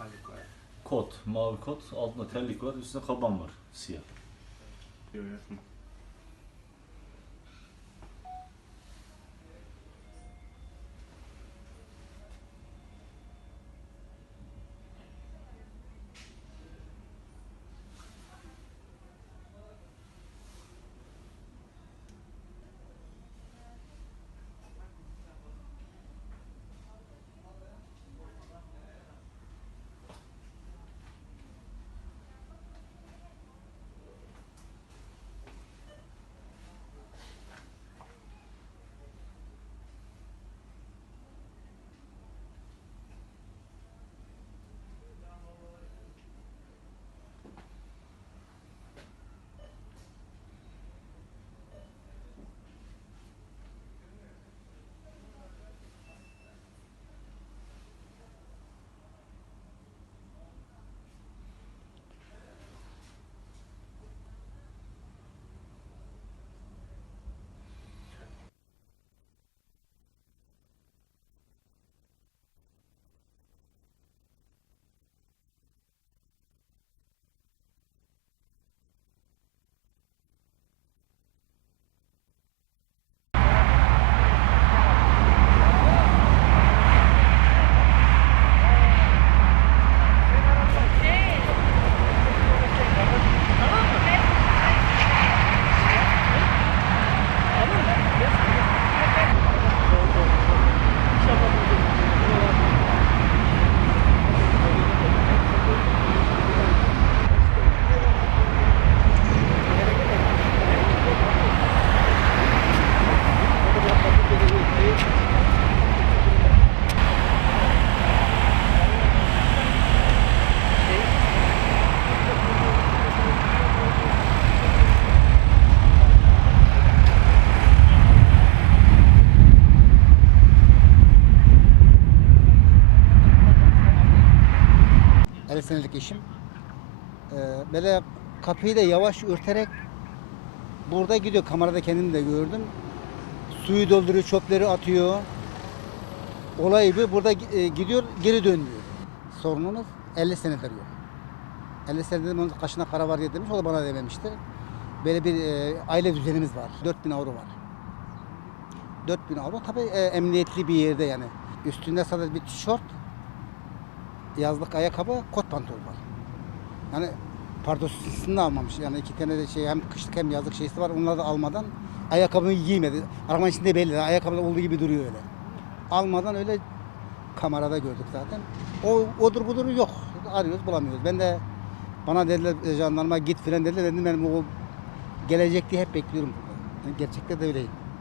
terlik var. Kot, mavi kot, altında terlik var, üstünde kaban var, siyah. Yok yapma. Senelik eşim. Ee, böyle kapıyı da yavaş örterek... ...burada gidiyor. Kamerada kendim de gördüm. Suyu dolduruyor, çöpleri atıyor. Olay bu. Burada e, gidiyor, geri dönüyor. Sorunumuz 50 senedir yok. 50 senedir onun kaşına kara var diye demiş. O da bana dememişti. Böyle bir e, aile düzenimiz var. 4000 avro var. 4000 avro tabii e, emniyetli bir yerde yani. Üstünde sadece bir tişört, yazlık ayakkabı, kot pantolon var. Yani pardosunu da almamış. Yani iki tane de şey hem kışlık hem yazlık şeysi var. Onları da almadan ayakkabını giymedi. Arabanın içinde belli. Ayakkabı olduğu gibi duruyor öyle. Almadan öyle kamerada gördük zaten. O odur budur yok. Arıyoruz bulamıyoruz. Ben de bana dediler e, jandarma git filan dediler. Dedim ben o gelecek diye hep bekliyorum. Yani gerçekte de öyleyim.